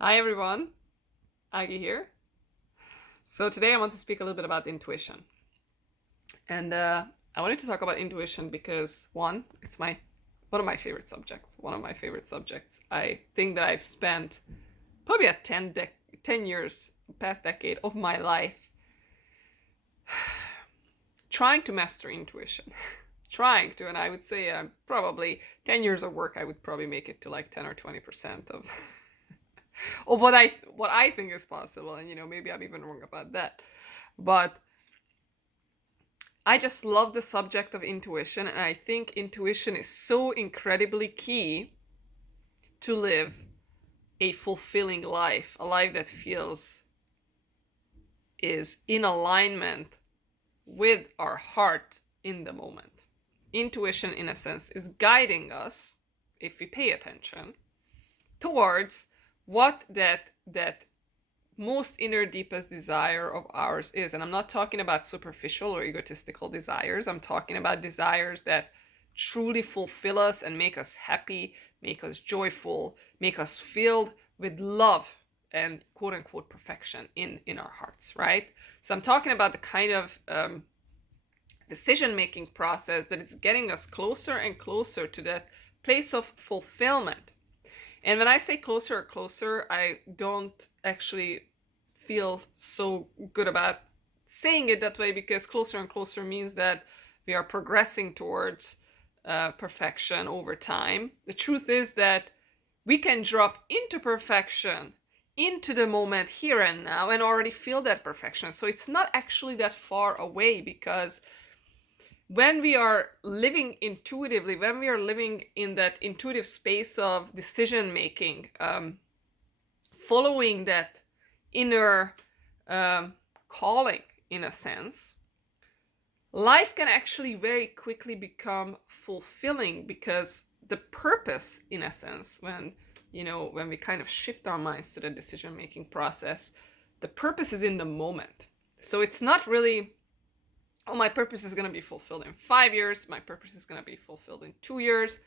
Hi everyone, Agi here. So today I want to speak a little bit about intuition. And I wanted to talk about intuition because one, it's my one of my favorite subjects. One of my favorite subjects. I think that I've spent probably 10 years, past decade of my life trying to master intuition. Trying to, and I would say probably 10 years of work, I would probably make it to like 10 or 20% of of what I think is possible. And maybe I'm even wrong about that. But I just love the subject of intuition, and I think intuition is so incredibly key to live a fulfilling life, a life that feels is in alignment with our heart in the moment. Intuition, in a sense, is guiding us, if we pay attention, towards what that most inner deepest desire of ours is. And I'm not talking about superficial or egotistical desires. I'm talking about desires that truly fulfill us and make us happy, make us joyful, make us filled with love and quote unquote perfection in our hearts, right? So I'm talking about the kind of decision making process that is getting us closer and closer to that place of fulfillment. And when I say closer or closer, I don't actually feel so good about saying it that way, because closer and closer means that we are progressing towards perfection over time. The truth is that we can drop into perfection, into the moment here and now, and already feel that perfection. So it's not actually that far away, because when we are living intuitively, when we are living in that intuitive space of decision making, following that inner calling, in a sense, life can actually very quickly become fulfilling, because the purpose, in a sense, when we kind of shift our minds to the decision making process, the purpose is in the moment. So it's not really, oh, my purpose is going to be fulfilled in 5 years, my purpose is going to be fulfilled in 2 years.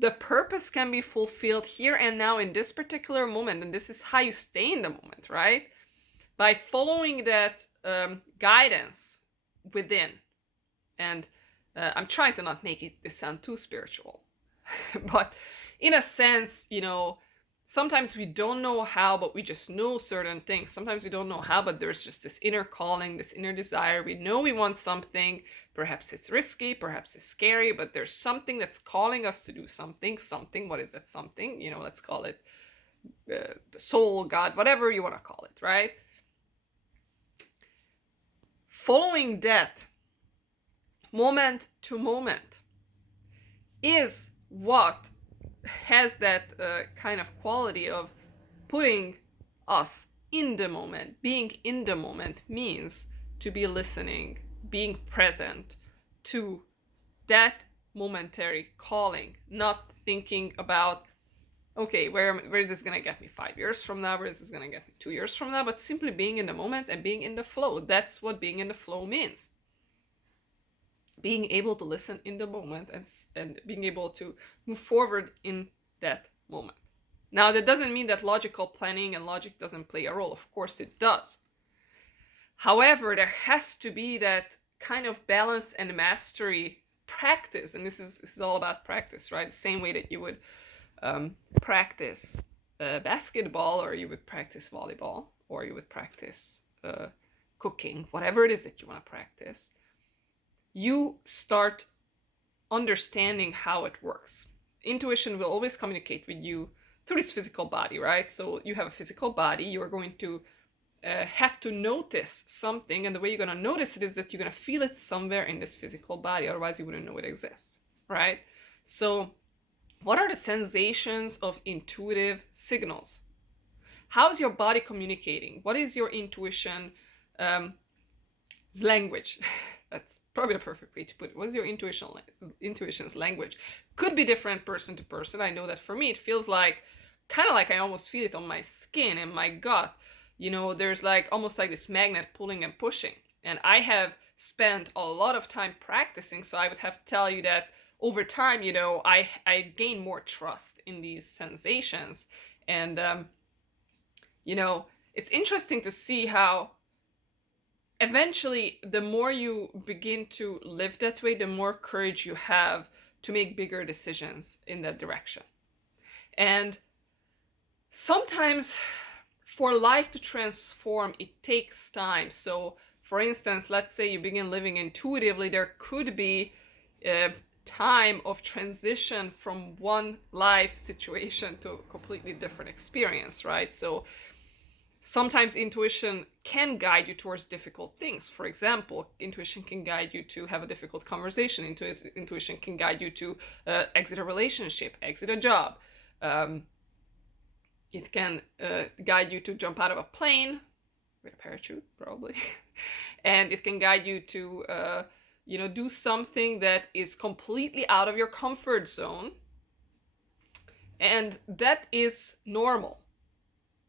The purpose can be fulfilled here and now in this particular moment. And this is how you stay in the moment, right? By following that guidance within. And I'm trying to not make this sound too spiritual. But in a sense, sometimes we don't know how, but we just know certain things. Sometimes we don't know how, but there's just this inner calling, this inner desire. We know we want something. Perhaps it's risky, perhaps it's scary, but there's something that's calling us to do something. What is that something? Let's call it the soul, God, whatever you want to call it, right? Following that moment to moment is what has that kind of quality of putting us in the moment. Being in the moment means to be listening, being present to that momentary calling, not thinking about, okay, where is this going to get me 5 years from now? Where is this going to get me 2 years from now? But simply being in the moment and being in the flow. That's what being in the flow means. Being able to listen in the moment and being able to move forward in that moment. Now, that doesn't mean that logical planning and logic doesn't play a role. Of course it does. However, there has to be that kind of balance and mastery practice. And this is all about practice, right? The same way that you would practice basketball, or you would practice volleyball, or you would practice cooking, whatever it is that you want to practice. You start understanding how it works. Intuition will always communicate with you through this physical body, right? So you have a physical body, you're going to have to notice something, and the way you're going to notice it is that you're going to feel it somewhere in this physical body, otherwise you wouldn't know it exists, right? So what are the sensations of intuitive signals? How is your body communicating? What is your intuition's language? That's probably a perfect way to put it. What is your intuition's language? Could be different person to person. I know that for me, it feels like, kind of like I almost feel it on my skin and my gut. There's like almost like this magnet pulling and pushing. And I have spent a lot of time practicing, so I would have to tell you that over time, I gain more trust in these sensations. And You know, it's interesting to see how eventually the more you begin to live that way, the more courage you have to make bigger decisions in that direction. And sometimes for life to transform, it takes time. So for instance, let's say you begin living intuitively, there could be a time of transition from one life situation to a completely different experience, right? So sometimes intuition can guide you towards difficult things. For example, intuition can guide you to have a difficult conversation. Intuition can guide you to exit a relationship, exit a job. It can guide you to jump out of a plane with a parachute, probably. And it can guide you to, do something that is completely out of your comfort zone. And that is normal.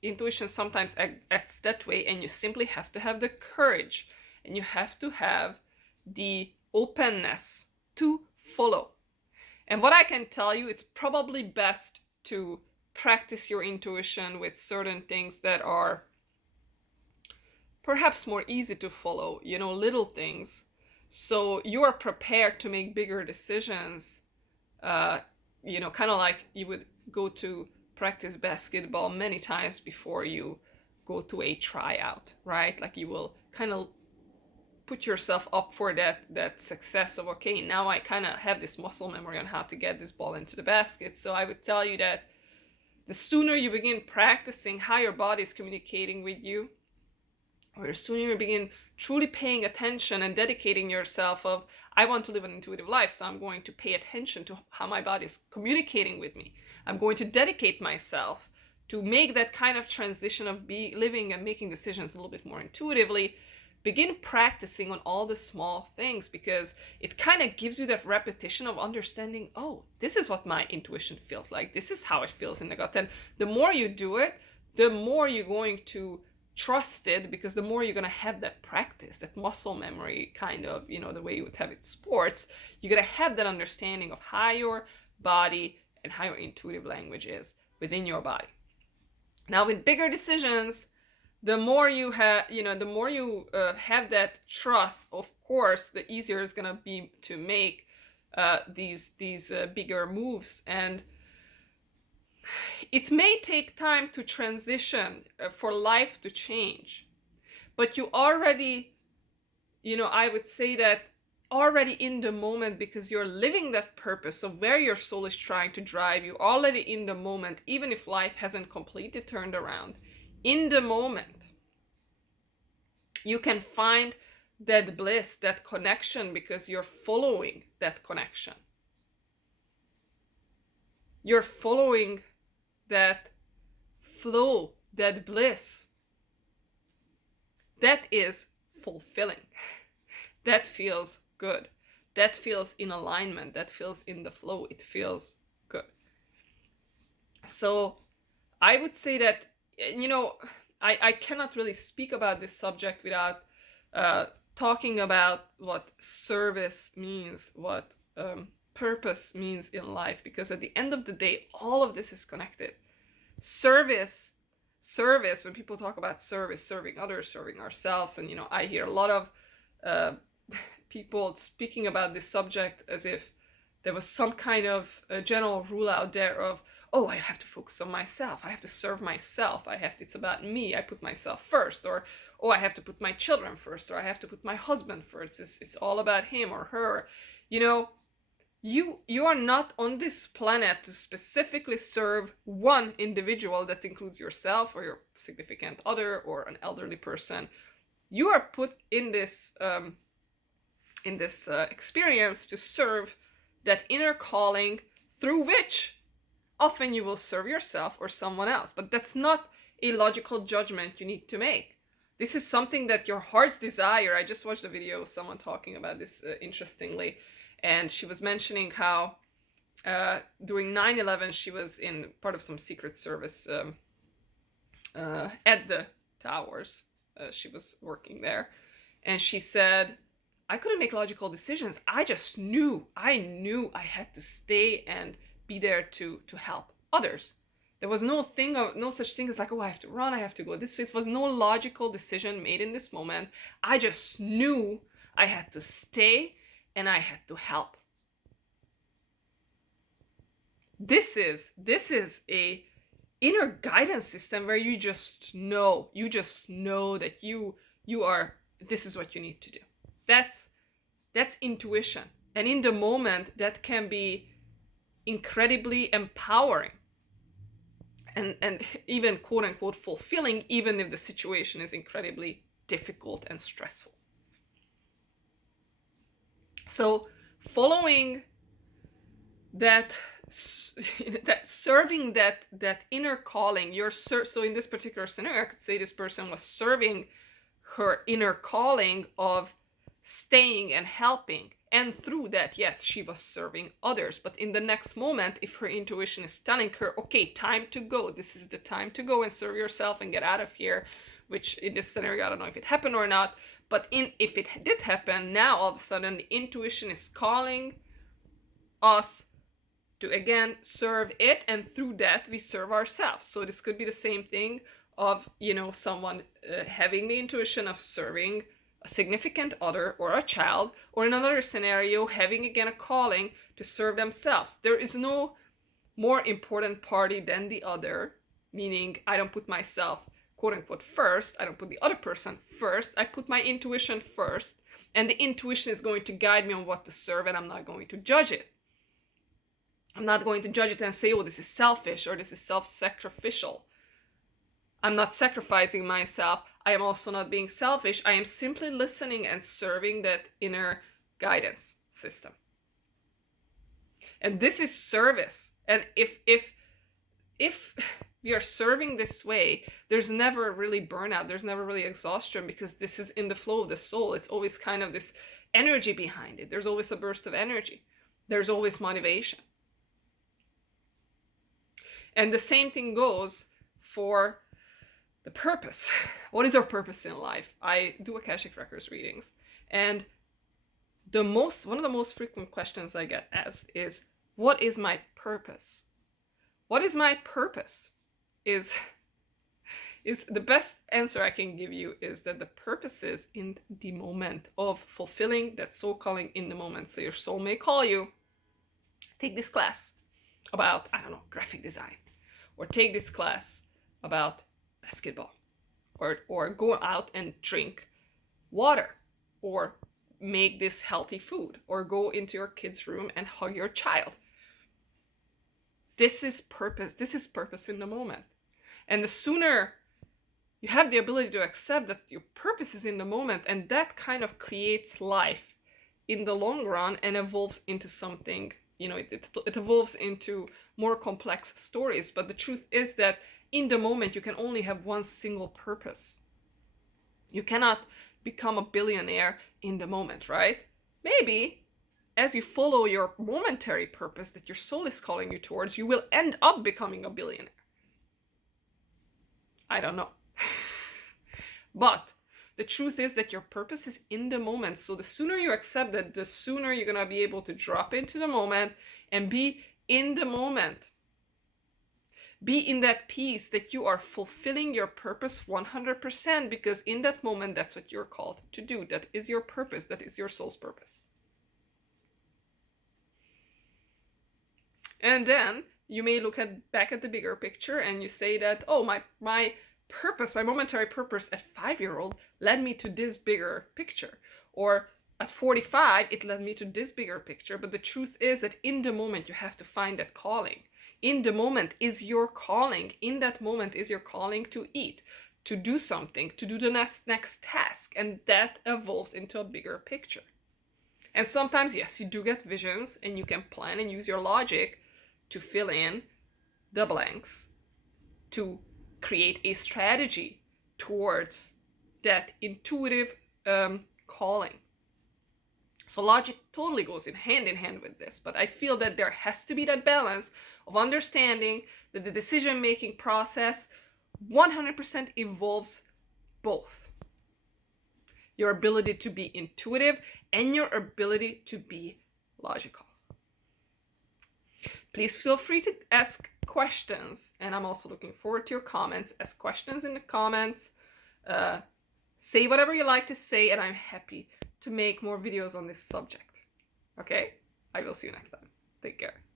Intuition sometimes acts that way, and you simply have to have the courage, and you have to have the openness to follow. And what I can tell you, it's probably best to practice your intuition with certain things that are perhaps more easy to follow, little things. So you are prepared to make bigger decisions, kind of like you would go to practice basketball many times before you go to a tryout, right? Like you will kind of put yourself up for that success of, okay, now I kind of have this muscle memory on how to get this ball into the basket. So I would tell you that the sooner you begin practicing how your body is communicating with you, or the sooner you begin truly paying attention and dedicating yourself of, I want to live an intuitive life, so I'm going to pay attention to how my body is communicating with me. I'm going to dedicate myself to make that kind of transition of living and making decisions a little bit more intuitively. Begin practicing on all the small things, because it kind of gives you that repetition of understanding, oh, this is what my intuition feels like. This is how it feels in the gut. And the more you do it, the more you're going to trust it, because the more you're going to have that practice, that muscle memory, kind of, the way you would have it in sports. You're going to have that understanding of how your body and how your intuitive language is within your body. Now, with bigger decisions, the more you have, have that trust, of course, the easier it's gonna be to make these bigger moves. And it may take time to transition for life to change, but you already, I would say that already in the moment, because you're living that purpose of where your soul is trying to drive you, already in the moment, even if life hasn't completely turned around. In the moment, you can find that bliss, that connection, because you're following that connection. You're following that flow, that bliss. That is fulfilling. That feels good. That feels in alignment. That feels in the flow. It feels good. So I would say that, I cannot really speak about this subject without talking about what service means, what purpose means in life, because at the end of the day, all of this is connected. Service, when people talk about service, serving others, serving ourselves, and I hear a lot of people speaking about this subject as if there was some kind of general rule out there of, oh, I have to focus on myself, I have to serve myself, it's about me, I put myself first, or oh, I have to put my children first, or I have to put my husband first, it's all about him or her. You are not on this planet to specifically serve one individual. That includes yourself or your significant other or an elderly person. You are put in this experience to serve that inner calling, through which often you will serve yourself or someone else. But that's not a logical judgment you need to make. This is something that your heart's desire. I just watched a video of someone talking about this interestingly, and she was mentioning how during 9/11 she was in part of some Secret Service at the towers. She was working there, and she said, I couldn't make logical decisions. I knew I had to stay and be there to help others. There was no such thing as like, oh, I have to run, I have to go this way. It was no logical decision made in this moment. I just knew I had to stay and I had to help. This is a inner guidance system where you just know that you are, this is what you need to do. That's intuition. And in the moment, that can be incredibly empowering and even quote unquote fulfilling, even if the situation is incredibly difficult and stressful. So following that serving that inner calling, so in this particular scenario, I could say this person was serving her inner calling of staying and helping, and through that, yes, she was serving others. But in the next moment, if her intuition is telling her, okay, time to go, this is the time to go and serve yourself and get out of here, which in this scenario, I don't know if it happened or not, but if it did happen, now all of a sudden the intuition is calling us to again serve it, and through that we serve ourselves. So this could be the same thing of, someone having the intuition of serving a significant other or a child, or in another scenario having again a calling to serve themselves. There is no more important party than the other, meaning I don't put myself quote unquote first, I don't put the other person first, I put my intuition first, and the intuition is going to guide me on what to serve, and I'm not going to judge it. I'm not going to judge it and say, oh, this is selfish or this is self-sacrificial. I'm not sacrificing myself. I am also not being selfish. I am simply listening and serving that inner guidance system. And this is service. And if we are serving this way, there's never really burnout. There's never really exhaustion, because this is in the flow of the soul. It's always kind of this energy behind it. There's always a burst of energy. There's always motivation. And the same thing goes for the purpose. What is our purpose in life? I do Akashic Records readings, and one of the most frequent questions I get asked is, what is my purpose? What is my purpose? Is the best answer I can give you is that the purpose is in the moment of fulfilling that soul calling in the moment. So your soul may call you, take this class about, I don't know, graphic design, or take this class about basketball, or go out and drink water, or make this healthy food, or go into your kid's room and hug your child. This is purpose. This is purpose in the moment. And the sooner you have the ability to accept that your purpose is in the moment, and that kind of creates life in the long run and evolves into something, it evolves into more complex stories. But the truth is that in the moment, you can only have one single purpose. You cannot become a billionaire in the moment, right? Maybe as you follow your momentary purpose that your soul is calling you towards, you will end up becoming a billionaire. I don't know. But the truth is that your purpose is in the moment. So the sooner you accept that, the sooner you're going to be able to drop into the moment and be in the moment. Be in that peace that you are fulfilling your purpose 100%, because in that moment, that's what you're called to do. That is your purpose. That is your soul's purpose. And then you may look back at the bigger picture and you say that, oh, my purpose, my momentary purpose at 5-year-old led me to this bigger picture. Or at 45, it led me to this bigger picture. But the truth is that in the moment, you have to find that calling. In the moment is your calling. In that moment is your calling to eat, to do something, to do the next task. And that evolves into a bigger picture. And sometimes, yes, you do get visions, and you can plan and use your logic to fill in the blanks, to create a strategy towards that intuitive calling. So logic totally goes in hand with this, but I feel that there has to be that balance of understanding that the decision-making process 100% involves both your ability to be intuitive and your ability to be logical. Please feel free to ask questions, and I'm also looking forward to your comments. Ask questions in the comments. Say whatever you like to say, and I'm happy to make more videos on this subject. Okay? I will see you next time. Take care.